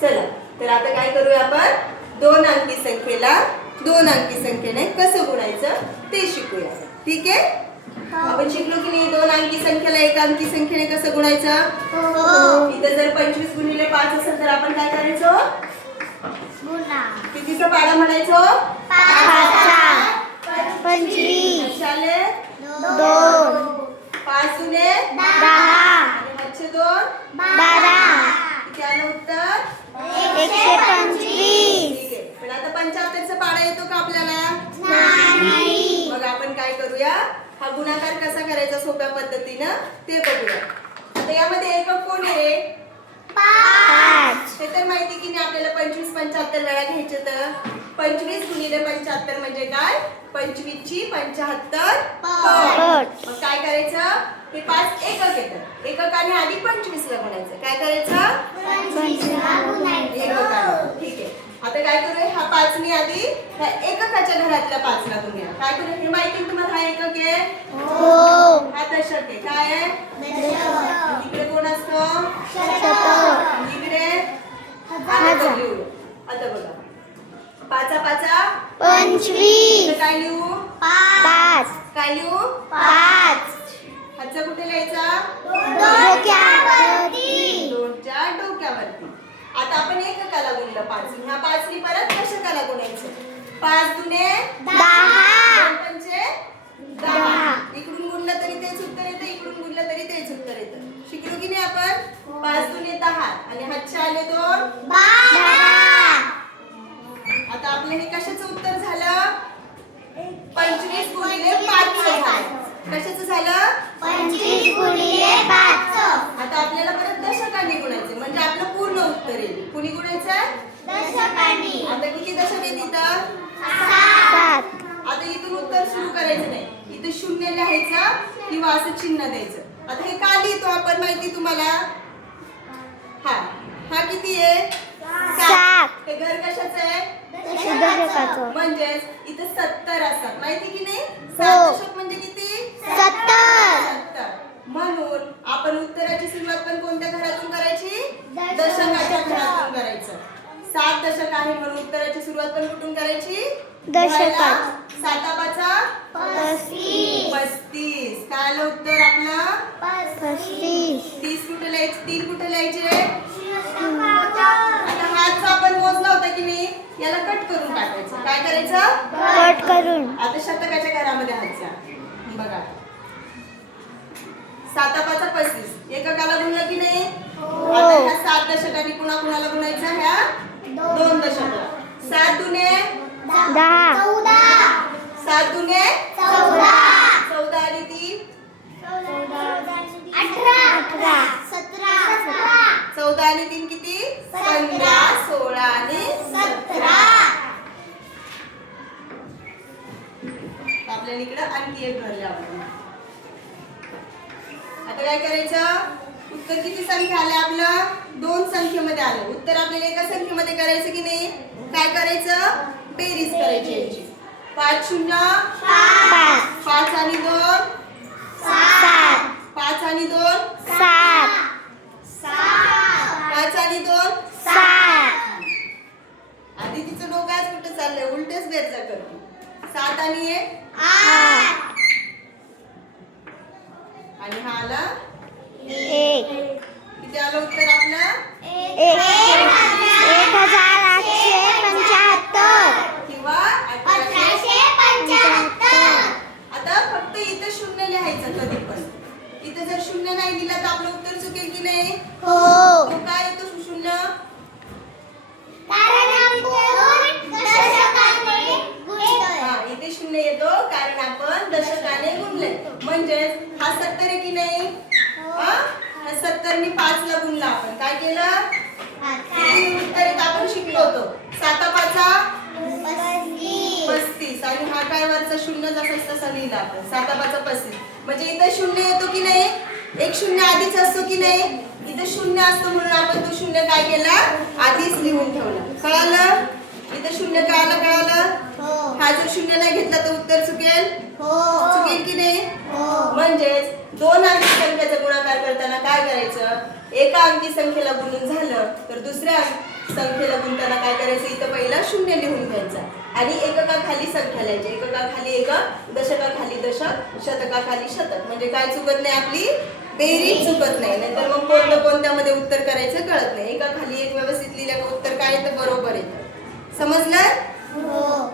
चला तर आता काय करूया आपण दोन अंकी संख्येला दोन अंकी संख्येने कसं गुणायचं ते शिकूया. ठीक आहे. आपण शिकलो की नाही दोन अंकी संख्येला एक अंकी संख्येने कसं गुणायचं. इथे जर 25 गुणिले 5 असेल तर आपण काय करायचो. कितीचा पाढा म्हणायचो. 25 शाले 2 5 गुणे 10 आणि वरचे 2 12 किती आलं उत्तर. 125. ठीक आहे. पण आता 75चा पाढा येतो का आपल्याला. नाही. मग आपण काय करूया हा गुणाकार कसा करायचा सोप्या पद्धतीनं ते बघूया. आता यामध्ये एकक कोण आहे. 5 हे तर माहिती की नाही आपल्याला 25 75 वेळा घ्यायचे तर 25 गुणिले 75 म्हणजे काय 25 ची 75 पट. मग काय करायचं हे 5 एकक येतात. एककाने आधी 25 ला गुणायचं. काय करायचं 25 एककाने. ठीक आहे. आता काय करूया हा 5 नी आधी ह्या एककाच्या घरातल्या 5 ला गुणूया. काय करूया हे माहिती तुम्हाला हा एकक आहे. हा दशक आहे. काय आहे इकडे कोण असतो इकडे हजार. आता बघा 5 25 काय लिहू 5 काय लिहू 5 हातचा कुठे लिहायचा डोक्यावरती 2च्या डोक्यावरती. आता आपण एककाला गुणलं 5 ह्या 5 नी परत दशकाला गुणायचं. 5 दुने 10 पंचे 10. इकडून गुणलं तरी तेच उत्तर येतं इकडून गुणलं तरी तेच उत्तर येतं. शिकलो की नाही आपण 5 दुने 10 आणि हातचे आले 2 12. आता आपलं हे कशाचं उत्तर झालं 25 गुणिले 5 झालं. कशाचं झालं 25 गुणिले 5 आता आपल्याला परत दशकाने गुणायचं म्हणजे आपलं पूर्ण उत्तर येईल. कुणी गुणायचं दशकाने आता किती दशक आहे तिथं 7 आता इथून उत्तर सुरू करायचं नाही. इथे शून्य लिहायचं किंवा असं चिन्ह द्यायचं. आता हे का लिहितो आपण माहिती तुम्हाला. हा किती आहे 7 हे घर कशाचं आहे दशकाचं म्हणजेच इथे 70 असतात. माहिती की नाही 7 हो. दशक म्हणजे किती 70 70. म्हणून आपण उत्तराची सुरुवात पण कोणत्या घरातून करायची दशकाच्या घरातून करायचं. 7 दशक आहे म्हणून उत्तराची सुरुवात पण कुठून करायची दशकात. 7 35. काय आलं उत्तर आपलं 35 30 कुठे लिहायचे 3 कुठे लिहायचे. आता हातचा आपण मोजला होता की नाही याला कट करून टाकायचं. काय करायचं कट करून आता शतकाच्या घरामध्ये हातचा बघा 7 35 एककाला गुणलं की नाही. आता ह्या 7 दशकांनी कुणाला गुणायचं ह्या 2 दशकाला. 7 दुने 10 7 दुने 14 आणि 3 18 14 आणि 3 किती 15 16 आणि 17. आपल्याला इकडे आणखी एक घर लावायचं. आता काय करायचं उत्तर किती संख्या आले आपलं 2 संख्येमध्ये आलं. उत्तर आपल्याला एका संख्येमध्ये करायचं की नाही. काय करायचं बेरीज करायची याची. 5 0 5 आणि 2 7 5 आणि 2 7 5 आणि 2 7 आधी तिचं डोकं आज कुठं चाललंय उलटेच बेरजा करते. 7 आणि 1 8 आणि हा आला 1 किती आलं उत्तर आपलं 1875 किंवा 1875. आता फक्त इथं शून्य लिहायचं कधी पण. इथं जर शून्य नाही लिहिलं तर आपलं उत्तर चुकेल की नाही. हो तो काय येतो शून्य कारण आपण दशकाने गुणतोय. हा इथे शून्य येतो कारण आपण दशकाने गुणले. म्हणजेच हा 70 आहे की नाही. हा 70 नी 5 ला गुणला आपण. काय केलं किती उत्तर येत आपण शिकलो होतो. 7 5 35 आणि हा काय वरचा शून्य जसा तसा लिहिला आपण. 7 5 35 म्हणजे इथे शून्य येतो की नाही. एक शून्य आधीच असतो की नाही. इथे शून्य असतो म्हणून आपण तो शून्य काय केला आधीच लिहून ठेवला. कळालं इथे शून्य कळालं. हा जर शून्य नाही घेतला तर उत्तर चुकेल की नाही. म्हणजेच 2 अंकी संख्येचा गुणाकार करताना काय करायचं एका अंकी संख्येला गुणून झालं तर दुसऱ्या संख्येला गुंतताना काय करायचं, इथं पहिला शून्य लिहून घ्यायचा आणि एककाखाली संख्या लिहायची. एककाखाली एकक, दशकाखाली दशक, शतकाखाली शतक. म्हणजे काय चुकत नाही, आपली बेरीज चुकत नाही. नाहीतर मग कोणत्यामध्ये उत्तर करायचं कळत नाही. एकाखाली एक व्यवस्थित लिहिलं का उत्तर काय येतं, बरोबर येतं. समजलं? हो.